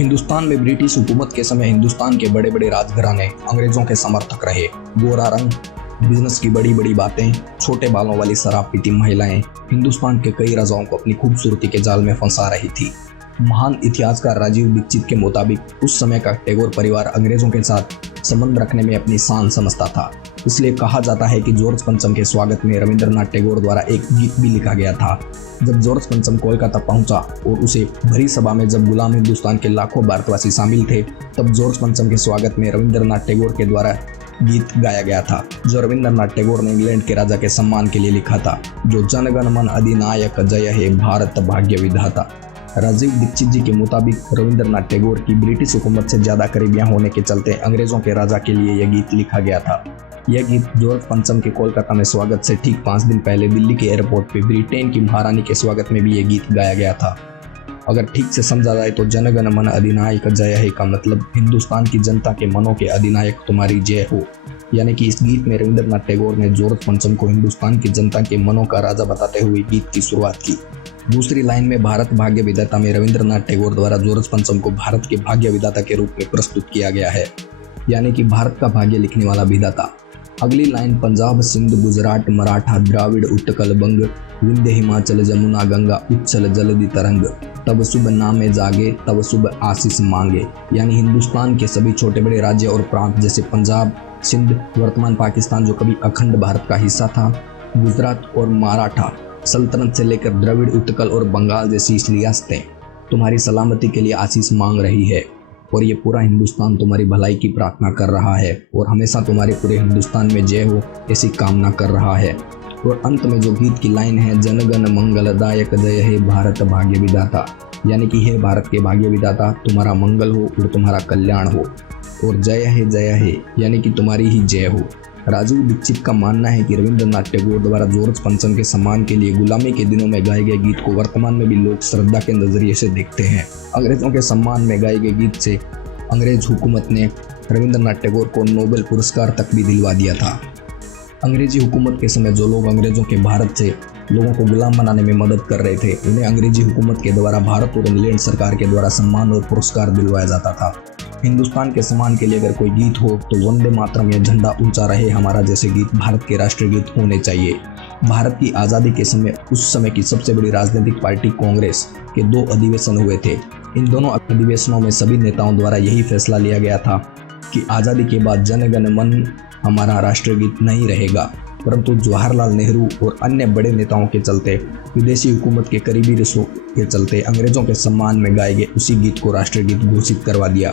हिंदुस्तान में ब्रिटिश हुकूमत के समय हिंदुस्तान के बड़े बड़े राजघराने अंग्रेजों के समर्थक रहे। गोरा रंग, बिजनेस की बड़ी बड़ी बातें, छोटे बालों वाली शराब पीती महिलाएं हिंदुस्तान के कई राजाओं को अपनी खूबसूरती के जाल में फंसा रही थी। महान इतिहासकार राजीव दीक्षित के मुताबिक उस समय का टैगोर परिवार अंग्रेजों के साथ संबंध रखने में अपनी शान समझता था। इसलिए कहा जाता है कि जॉर्ज पंचम के स्वागत में रविंद्रनाथ टैगोर द्वारा एक गीत भी लिखा गया था। जब जॉर्ज पंचम कोलकाता पहुंचा और उसे भरी सभा में जब गुलाम हिंदुस्तान के लाखों भारतवासी शामिल थे, तब जॉर्ज पंचम के स्वागत में रविंद्रनाथ टैगोर के द्वारा गीत गाया गया था, जो रविंद्रनाथ टैगोर ने इंग्लैंड के राजा के सम्मान के लिए लिखा था, जो जनगण मन अधिनायक जय हे भारत भाग्य विधाता। राजीव दीक्षित जी के मुताबिक रविंद्रनाथ टैगोर की ब्रिटिश हुकूमत से ज्यादा करीबियां होने के चलते अंग्रेजों के राजा के लिए यह गीत लिखा गया था। यह गीत जॉर्ज पंचम के कोलकाता में स्वागत से ठीक 5 दिन पहले दिल्ली के एयरपोर्ट पे ब्रिटेन की महारानी के स्वागत में भी यह गीत गाया गया था। अगर ठीक से समझा जाए तो जनगण मन अधिनायक जय हे का मतलब हिंदुस्तान की जनता के मनों के अधिनायक तुम्हारी जय हो, यानी कि इस गीत में रविंद्रनाथ टैगोर ने जॉर्ज पंचम को हिंदुस्तान की जनता के मनों का राजा बताते हुए गीत की शुरुआत की। दूसरी लाइन में भारत भाग्य विधाता में रविंद्रनाथ टैगोर द्वारा जॉर्ज पंचम को भारत के भाग्य विधाता के रूप में प्रस्तुत किया गया है, यानी कि भारत का भाग्य लिखने वाला विधाता। अगली लाइन पंजाब सिंध गुजरात मराठा द्राविड़ उत्कल बंग विंध्य हिमाचल जमुना गंगा उच्छल जलधि तरंग तब शुभ नामे जागे तब शुभ आशीष मांगे, यानी हिंदुस्तान के सभी छोटे बड़े राज्य और प्रांत जैसे पंजाब, सिंध, वर्तमान पाकिस्तान जो कभी अखंड भारत का हिस्सा था, गुजरात और मराठा सल्तनत से लेकर द्रविड़ उत्कल और बंगाल जैसी रियासतें तुम्हारी सलामती के लिए आशीष मांग रही है, और ये पूरा हिंदुस्तान तुम्हारी भलाई की प्रार्थना कर रहा है और हमेशा तुम्हारे पूरे हिंदुस्तान में जय हो ऐसी कामना कर रहा है। और अंत में जो गीत की लाइन है, जनगण मंगलदायक जय हे भारत भाग्य विधाता, यानी कि हे भारत के भाग्य विधाता तुम्हारा मंगल हो और तुम्हारा कल्याण हो, और जय है यानी कि तुम्हारी ही जय हो। राजीव दीक्षित का मानना है कि रविंद्रनाथ टैगोर द्वारा जॉर्ज पंचम के सम्मान के लिए गुलामी के दिनों में गाए गए गीत को वर्तमान में भी लोग श्रद्धा के नजरिए से देखते हैं। अंग्रेजों के सम्मान में गाए गए गीत से अंग्रेज हुकूमत ने रविंद्रनाथ टैगोर को नोबेल पुरस्कार तक भी दिलवा दिया था। अंग्रेजी हुकूमत के समय जो लोग अंग्रेजों के भारत से लोगों को गुलाम बनाने में मदद कर रहे थे, उन्हें अंग्रेजी हुकूमत के द्वारा भारत और इंग्लैंड सरकार के द्वारा सम्मान और पुरस्कार दिलवाया जाता था। हिंदुस्तान के सम्मान के लिए अगर कोई गीत हो तो वंदे मातरम या झंडा ऊंचा रहे हमारा जैसे गीत भारत के राष्ट्रीय गीत होने चाहिए। भारत की आज़ादी के समय उस समय की सबसे बड़ी राजनीतिक पार्टी कांग्रेस के 2 अधिवेशन हुए थे। इन दोनों अधिवेशनों में सभी नेताओं द्वारा यही फैसला लिया गया था कि आज़ादी के बाद जनगण मन हमारा राष्ट्रीय गीत नहीं रहेगा, परंतु जवाहरलाल नेहरू और अन्य बड़े नेताओं के चलते, विदेशी हुकूमत के करीबी रिश्तों के चलते अंग्रेजों के सम्मान में गाए गए उसी गीत को राष्ट्रीय गीत घोषित करवा दिया।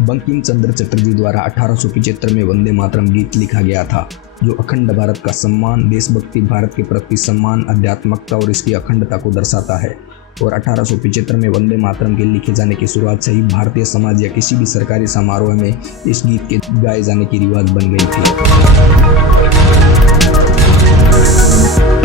बंकिम चंद्र चटर्जी द्वारा 1875 में वंदे मातरम गीत लिखा गया था, जो अखंड भारत का सम्मान, देशभक्ति, भारत के प्रति सम्मान, आध्यात्मिकता और इसकी अखंडता को दर्शाता है। और 1875 में वंदे मातरम के लिखे जाने की शुरुआत से ही भारतीय समाज या किसी भी सरकारी समारोह में इस गीत के गाए जाने की रिवाज बन गई थी।